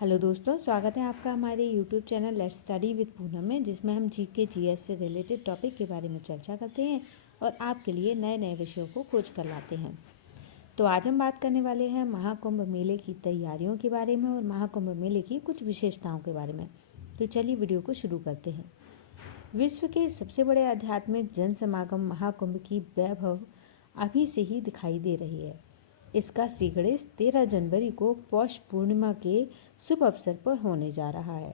Hello दोस्तों, स्वागत है आपका हमारे YouTube channel let's study with Poonam में, जिसमें हम जीके जीएस से रिलेटेड टॉपिक के बारे में चर्चा करते हैं और आपके लिए नए नए विषयों को खोज कर लाते हैं। तो आज हम बात करने वाले हैं महाकुंभ मेले की तैयारियों के बारे में और महाकुंभ मेले की कुछ विशेषताओं के बारे में। तो चलिए वीडियो को शुरू करते हैं। विश्व के सबसे बड़े आध्यात्मिक जन समागम महाकुंभ की वैभव अभी से ही दिखाई दे रही है। इसका श्री गणेश 13 जनवरी को पौष पूर्णिमा के शुभ अवसर पर होने जा रहा है।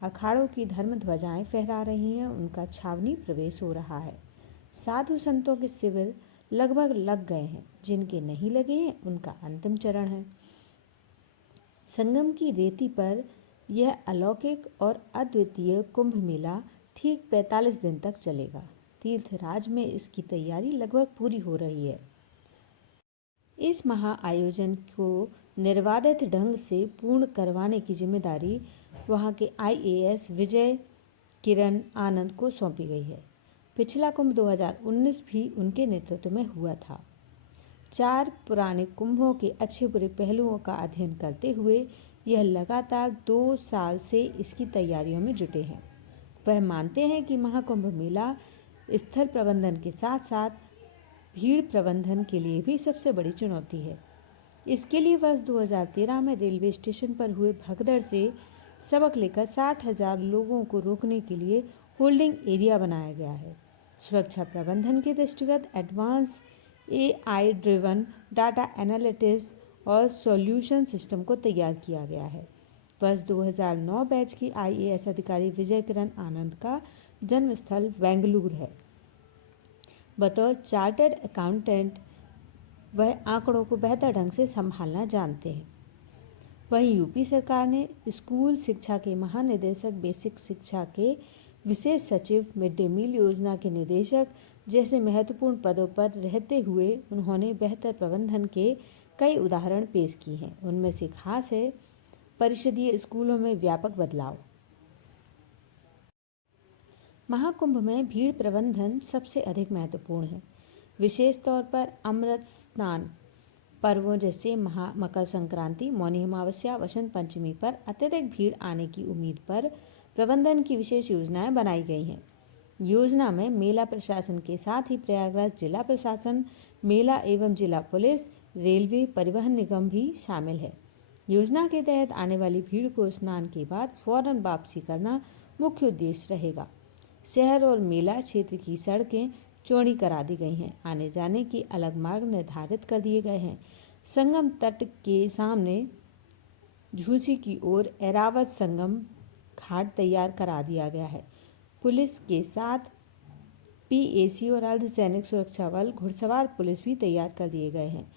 अखाड़ों की धर्म ध्वजाएं फहरा रही हैं, उनका छावनी प्रवेश हो रहा है। साधु संतों के शिविर लगभग लग गए हैं, जिनके नहीं लगे हैं उनका अंतिम चरण है। संगम की रेती पर यह अलौकिक और अद्वितीय कुंभ मेला ठीक 45 दिन तक चलेगा। तीर्थराज में इसकी तैयारी लगभग पूरी हो रही है। इस महाआयोजन को निर्बाधित ढंग से पूर्ण करवाने की जिम्मेदारी वहां के आईएएस विजय किरण आनंद को सौंपी गई है। पिछला कुंभ 2019 भी उनके नेतृत्व में हुआ था। 4 पुराने कुंभों के अच्छे बुरे पहलुओं का अध्ययन करते हुए यह लगातार 2 साल से इसकी तैयारियों में जुटे हैं। वह मानते हैं कि महाकुंभ मेला स्थल प्रबंधन के साथ साथ भीड़ प्रबंधन के लिए भी सबसे बड़ी चुनौती है। इसके लिए वर्ष 2013 में रेलवे स्टेशन पर हुए भगदड़ से सबक लेकर 60,000 लोगों को रोकने के लिए होल्डिंग एरिया बनाया गया है। सुरक्षा प्रबंधन के दृष्टिगत advance AI driven data analytics और सॉल्यूशन सिस्टम को तैयार किया गया है। वर्ष 2009 बैच की आईएएस अधिकारी विजय किरण आनंद का जन्मस्थल बेंगलुरु है। बतौर चार्टर्ड अकाउंटेंट वह आंकड़ों को बेहतर ढंग से संभालना जानते हैं। वहीं यूपी सरकार ने स्कूल शिक्षा के महानिदेशक, बेसिक शिक्षा के विशेष सचिव, मिड डे मील योजना के निदेशक जैसे महत्वपूर्ण पदों पर रहते हुए उन्होंने बेहतर प्रबंधन के कई उदाहरण पेश किए हैं। उनमें से खास है परिषदीय स्कूलों में व्यापक बदलाव। महाकुंभ में भीड़ प्रबंधन सबसे अधिक महत्वपूर्ण है। विशेष तौर पर अमृत स्नान पर्वों जैसे मकर संक्रांति, मौनी अमावस्या, वसंत पंचमी पर अत्यधिक भीड़ आने की उम्मीद पर प्रबंधन की विशेष योजनाएं बनाई गई हैं। योजना में मेला प्रशासन के साथ ही प्रयागराज जिला प्रशासन, मेला एवं जिला पुलिस, रेलवे, परिवहन निगम भी शामिल है। योजना के तहत आने वाली भीड़ को स्नान के बाद फौरन वापसी करना मुख्य उद्देश्य रहेगा। शहर और मेला क्षेत्र की सड़कें चौड़ी करा दी गई हैं। आने जाने की अलग मार्ग निर्धारित कर दिए गए हैं। संगम तट के सामने झूसी की ओर एरावत संगम घाट तैयार करा दिया गया है। पुलिस के साथ पीएसी और अर्धसैनिक सुरक्षा बल, घुड़सवार पुलिस भी तैयार कर दिए गए हैं।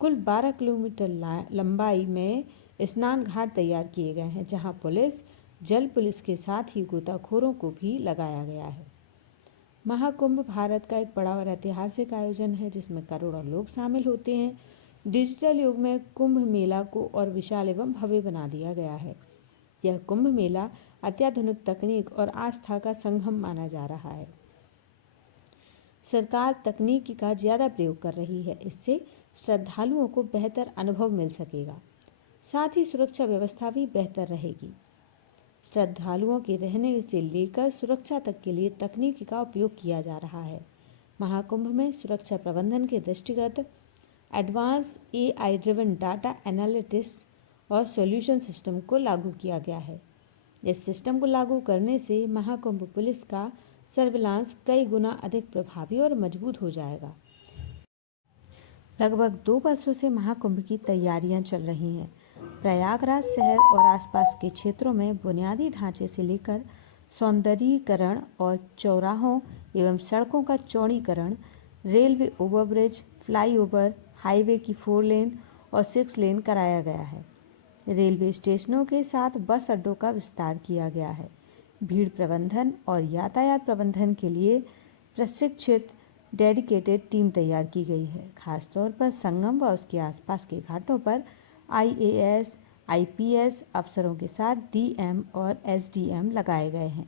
कुल 12 किलोमीटर लंबाई में स्नान घाट तैयार किए गए हैं, जहां पुलिस, जल पुलिस के साथ ही गोताखोरों को भी लगाया गया है। महाकुंभ भारत का एक बड़ा और ऐतिहासिक आयोजन है, जिसमें करोड़ों लोग शामिल होते हैं। डिजिटल युग में कुंभ मेला को और विशाल एवं भव्य बना दिया गया है। यह कुंभ मेला अत्याधुनिक तकनीक और आस्था का संगम माना जा रहा है। सरकार तकनीक का ज़्यादा प्रयोग कर रही है, इससे श्रद्धालुओं को बेहतर अनुभव मिल सकेगा। साथ ही सुरक्षा व्यवस्था भी बेहतर रहेगी। श्रद्धालुओं के रहने से लेकर सुरक्षा तक के लिए तकनीक का उपयोग किया जा रहा है। महाकुंभ में सुरक्षा प्रबंधन के दृष्टिगत advance AI driven data analytics और सॉल्यूशन सिस्टम को लागू किया गया है। इस सिस्टम को लागू करने से महाकुंभ पुलिस का सर्विलांस कई गुना अधिक प्रभावी और मजबूत हो जाएगा। लगभग 2 वर्षों से महाकुंभ की तैयारियां चल रही हैं। प्रयागराज शहर और आसपास के क्षेत्रों में बुनियादी ढांचे से लेकर सौंदर्यीकरण और चौराहों एवं सड़कों का चौड़ीकरण, रेलवे ओवरब्रिज, फ्लाईओवर, हाईवे की 4 लेन और 6 लेन कराया गया है। रेलवे स्टेशनों के साथ बस अड्डों का विस्तार किया गया है। भीड़ प्रबंधन और यातायात प्रबंधन के लिए प्रशिक्षित डेडिकेटेड टीम तैयार की गई है। खासतौर पर संगम व उसके आसपास के घाटों पर आईएएस, आईपीएस अफसरों के साथ डीएम और एसडीएम लगाए गए हैं।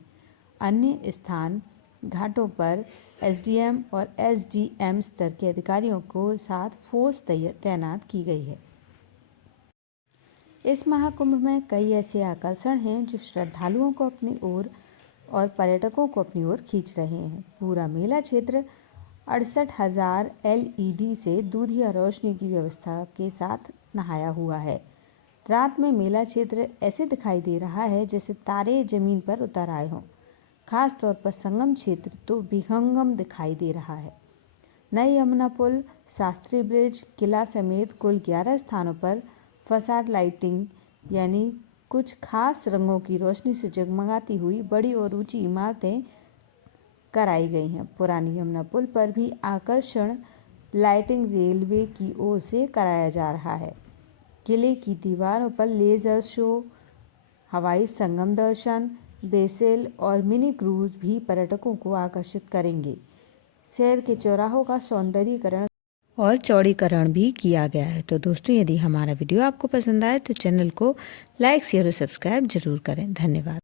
अन्य स्थान घाटों पर एसडीएम और एसडीएम स्तर के अधिकारियों को साथ फोर्स तैनात की गई है। इस महाकुंभ में कई ऐसे आकर्षण हैं जो श्रद्धालुओं को अपनी ओर और पर्यटकों को अपनी ओर खींच रहे हैं। पूरा मेला क्षेत्र 68,000 LED से दूधिया रोशनी की व्यवस्था के साथ नहाया हुआ है। रात में मेला क्षेत्र ऐसे दिखाई दे रहा है जैसे तारे जमीन पर उतर आए हों। खास तौर पर संगम क्षेत्र तो विहंगम दिखाई दे रहा है। नई यमुना पुल, शास्त्री ब्रिज, किला समेत कुल 11 स्थानों पर फसाड लाइटिंग यानी कुछ खास रंगों की रोशनी से जगमगाती हुई बड़ी और ऊंची इमारतें कराई गई हैं। पुरानी यमुना पुल पर भी आकर्षण लाइटिंग रेलवे की ओर से कराया जा रहा है। किले की दीवारों पर लेजर शो, हवाई संगम दर्शन, बेसेल और मिनी क्रूज भी पर्यटकों को आकर्षित करेंगे। शहर के चौराहों का सौंदर्यीकरण और चौड़ीकरण भी किया गया है। तो दोस्तों, यदि हमारा वीडियो आपको पसंद आए तो चैनल को लाइक, शेयर और सब्सक्राइब जरूर करें। धन्यवाद।